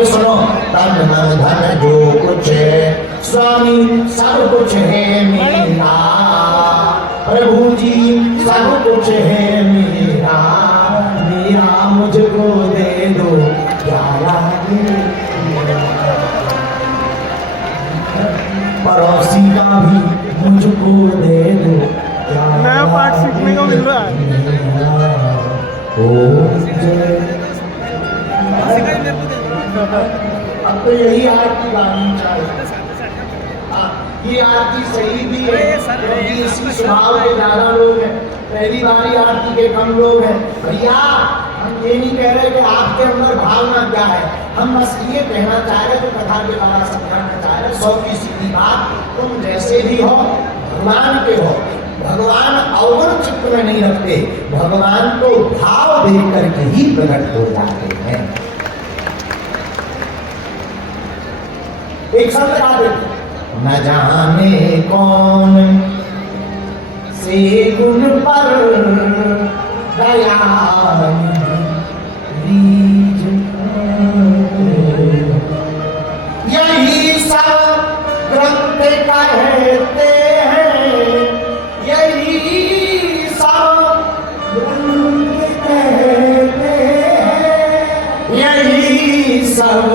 फिर सुनो, तन मन धन जो कुछ है स्वामी सब कुछ है मेरा, प्रभु जी सब कुछ है मेरा, मेरा मुझको दे दो क्या लागे, पड़ोसी का भी मुझको दे दो क्या लागे। नया पाठ सीखने को मिल रहा है। अब तो यही आरती गानी चाहिए। ये आरती सही भी है क्योंकि इसी स्वभाव के ज्यादा लोग हैं, पहली बारी आरती के कम लोग हैं। भैया हम ये नहीं कह रहे कि आपके अंदर भावना क्या है, हम बस ये कहना चाह रहे तो कथा के द्वारा समझाना चाह रहे, 100 की सीधी बात, तुम जैसे भी हो भगवान के हो, भगवान अवगुण चित्त में नहीं रखते, भगवान को भाव देख करके ही प्रकट हो जाते हैं। एक शब्द याद रखिए, न जाने कौन से गुण पर दया रीझ, यही सब ग्रंथ कहते हैं, यही सब ग्रंथ कहते हैं, यही सब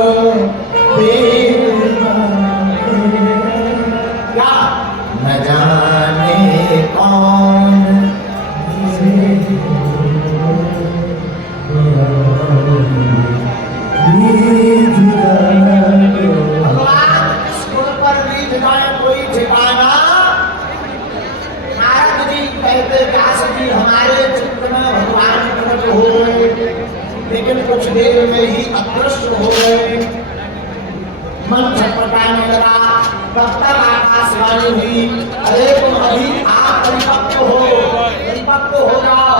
न जाने कौन भगवान इस गुण पर रीझ जाए कोई ठिकाना। नारद जी कहते व्यास जी हमारे चित्त में भगवान प्रकट हो गए, लेकिन कुछ देर में ही अदृश्य हो गए, मन छटपटाने लगा। तब तक आकाशवाणी हुई, अरे तुम अभी आप परिपक्व हो जाओ,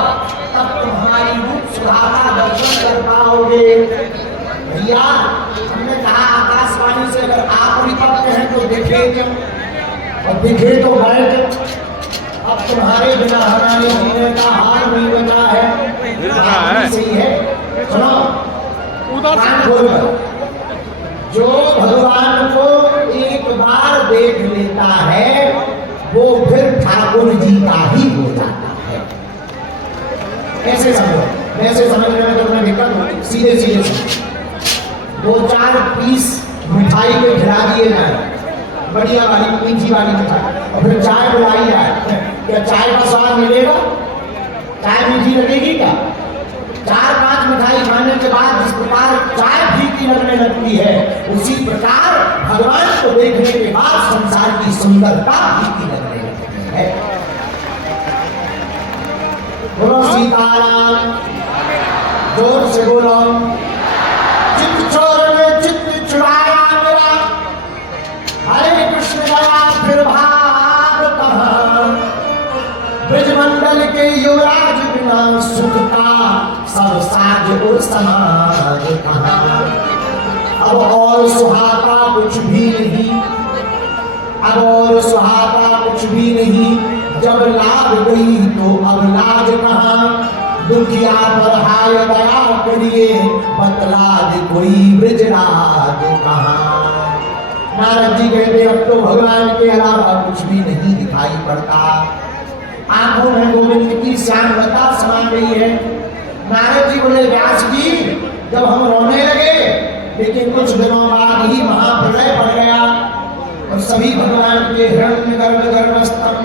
तब तुम हमारी रूप सुधा का दर्शन कर पाओगे। भैया हमने कहा आकाशवाणी से अगर आप परिपक्व हैं तो दिखे क्यों, और दिखे तो गए क्यों, अब तुम्हारे बिना हमारे जीने का हाल नहीं बचा है। सही है, सुनो जो भगवान को एक बार देख लेता है वो फिर ठाकुर जी का ही हो जाता है। कैसे समझो, कैसे समझने में तो तुम्हें दिक्कत होगी, सीधे सीधे समझो। 2-4 पीस मिठाई के खिला दिए जाए, बढ़िया वाली मीठी वाली मिठाई, और फिर चाय पिलाई जाए, क्या चाय का स्वाद मिलेगा? चाय मीठी लगेगी क्या? 4-5 मिठाई खाने के बाद जिस प्रकार चाय फीकी लगने लगती है, उसी प्रकार भगवान को देखने के बाद संसार की सुंदरता फीकी लगने लगती है। बोलो सीताराम, जोर से बोलो। चित्त चोर ने चित्त चुराया मेरा, हरे कृष्ण गया फिर भाग कहाँ, ब्रजमंडल के युवराज बिना सुख का सब साज और समाज कहाँ, अब और सुहाता कुछ भी नहीं, अब और सुहाता कुछ भी नहीं, जब लाग गई तो अब लाज कहाँ, दुखिया पर हाय दया करिए बतला दे कोई ब्रजराज कहाँ। नारद जी कहते अब तो भगवान के अलावा कुछ भी नहीं दिखाई पड़ता, आंखों में गोविंद की श्यामलता समा गई है। नारद जी बोले व्यास जी जब हम रोने लगे, लेकिन कुछ दिनों बाद ही महाप्रलय पड़ गया और सभी भगवान के हिरण्य गर्भस्थम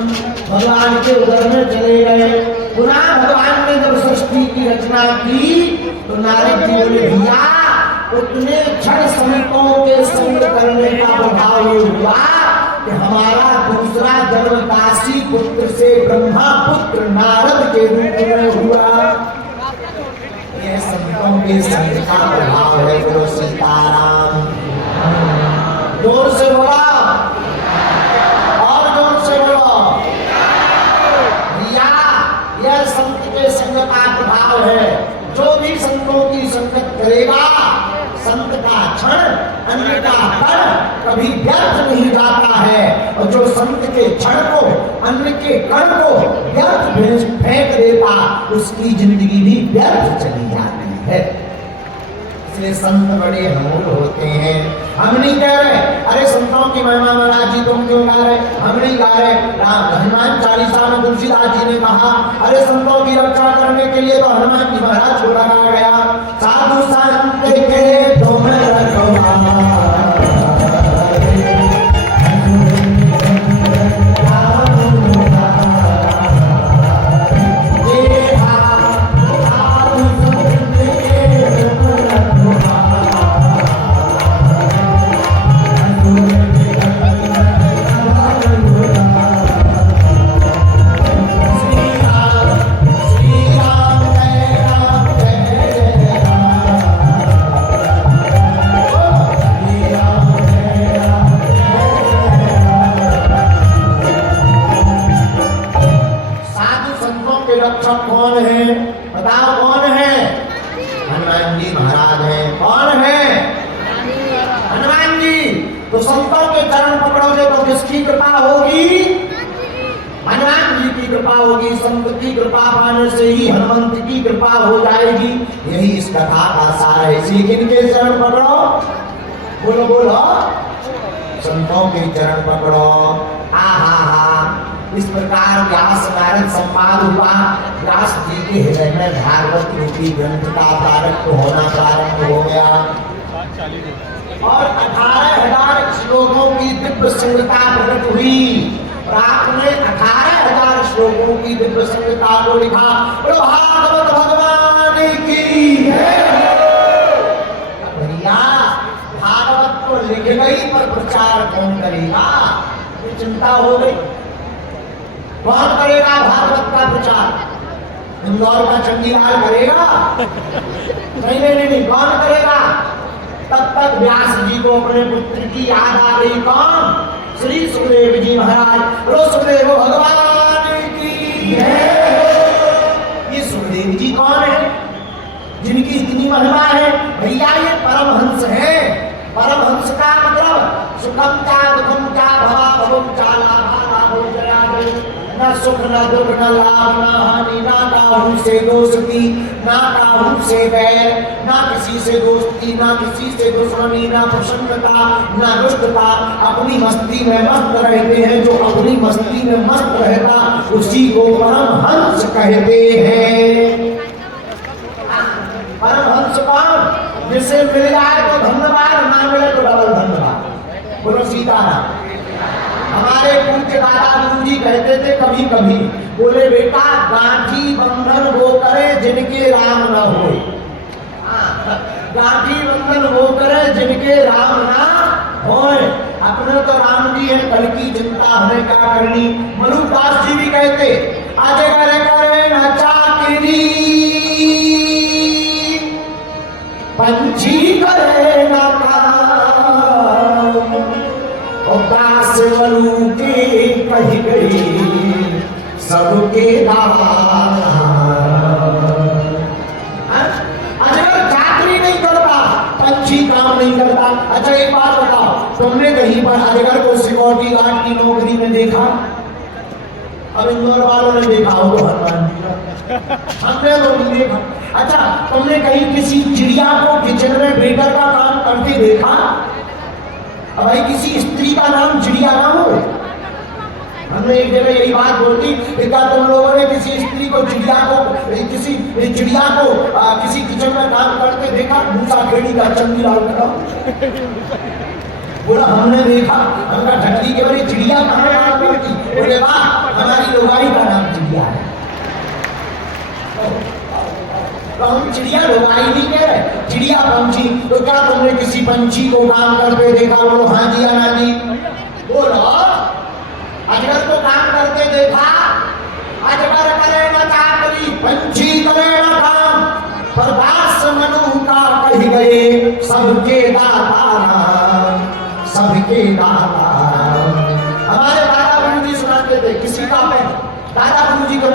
भगवान के उदर में चले गए। पुनः भगवान ने जब सृष्टि की रचना की तो नारद जी बोले भैया उतने क्षण समितों के संग करने का प्रभाव ये हुआ कि हमारा दूसरा जन्म दासी पुत्र से ब्रह्मा पुत्र नारद के रूप में हुआ। यह संतों के संग का प्रभाव है। बोलो सीताराम, जोर से बोला और जोर से बोलो भैया, यह संत के संग का प्रभाव है। जो भी संतों की संगत करेगा, संत का क्षण अन्य का कण कभी व्यर्थ नहीं जाता है, और जो संत के क्षण को अन्य के कण को व्यर्थ फेंक देता उसकी जिंदगी भी व्यर्थ चली जाती है। इसलिए संत बड़े अमूल होते नहीं कह रहे, अरे संतों की महिमा महाराज जी तुम क्यों गा रहे, हम नहीं गा रहे। हनुमान चालीसा में तुलसीदास जी ने कहा, अरे संतों की रक्षा करने के लिए तो हनुमान जी महाराज को लगाया गया। साधु संत के तुम रखवारे, रक्षक कौन है बताओ, कौन है? हनुमान जी महाराज है। कौन है? हनुमान जी। तो संतों के चरण पकड़ोगे तो किसकी कृपा होगी? हनुमान जी की कृपा होगी। संत की कृपा पाने से ही हनुमंत की कृपा हो जाएगी। यही इस कथा का सार है। इसलिए किनके चरण पकड़ो? बोलो बोलो, संतों के चरण पकड़ो। आहा, इस प्रकार व्यास नारद संवाद हुआ। व्यास जी के हृदय में भागवत रूपी ग्रंथ का प्रारंभ होना प्रारंभ हो गया और 18,000 श्लोकों की दिव्य संहिता प्रकट हुई। और आपने 18,000 श्लोकों की दिव्य संहिता को लिखा। भागवत भगवान की भैया, भागवत तो लिख गई पर प्रचार कौन करेगा? ये चिंता हो गई। कौन करेगा भागवत का प्रचार? इंदौर का चंडीलाल करेगा? नहीं, कौन करेगा? तब तक व्यास जी को अपने पुत्र की याद आ गई। कौन? श्री सुखदेव जी महाराज। बोलो सुखदेव भगवान की। ये सुखदेव जी कौन है जिनकी इतनी महिमा है? भैया ये परमहंस है। परमहंस का मतलब सुखम क्या दुखम क्या भवा भवम क्या लाभा लाभो जया न सुख न दुख न लाभ न हानि, ना काहू से दोस्ती ना काहू से बैर, ना किसी से दोस्ती ना किसी से दुश्मनी, ना प्रसन्नता ना दुष्टता। अपनी मस्ती में मस्त रहते हैं। जो अपनी मस्ती में मस्त रहता उसी को परमहंस कहते हैं। परमहंस कौन? जिसे मिल जाए तो धन्यवाद, ना मिले तो डबल धन्यवाद। बोलो सीताराम। हमारे पूज्य दादा गुरु जी कहते थे कभी कभी, बोले बेटा गांठी बंधन वो करे जिनके राम न होए। गांठी बंधन वो करे जिनके राम ना होए। अपने तो राम जी है, कल की चिंता हमें क्या करनी। मलुकदास जी भी कहते, आज करे न चाकरी पंछी करे न काम, दास मलू के कही गई सबके अगर चाकरी नहीं करता, पंछी काम नहीं करता। अच्छा एक बात बताओ, तुमने कहीं पर अजगर को सिक्योरिटी गार्ड की नौकरी में देखा? अब इंदौर वालों ने देखा हो तो हनुमान जी, हमने तो नहीं देखा। अच्छा तुमने कहीं किसी चिड़िया को किचन में वेटर का काम करते देखा? अब भाई किसी स्त्री का नाम चिड़िया ना हो। हमने एक जगह यही बात बोली, क्या तुम लोगों ने किसी स्त्री को चिड़िया को किसी किचन में काम करते देखा? मूसा खेड़ी का चंडीलाल का बोला हमने देखा। हमका ढकली के बारे चिड़िया कहाँ नाम करती? बोले वाह हमारी लोगाई का नाम चिड़िया है। तो हम चिड़िया लोगाई नहीं कह रहे, चिड़िया पंछी। तो क्या तुमने किसी पंछी को काम करते देखा? बोलो हाँ जी आना जी। बोलो अजगर को काम करते देखा? अजगर करे न चाकरी पंछी करे न काम, पर दास मनु का कही गए सबके दाता सबके दाता। हमारे दादा गुरु जी सुनाते थे, किसी का दादा गुरु जी को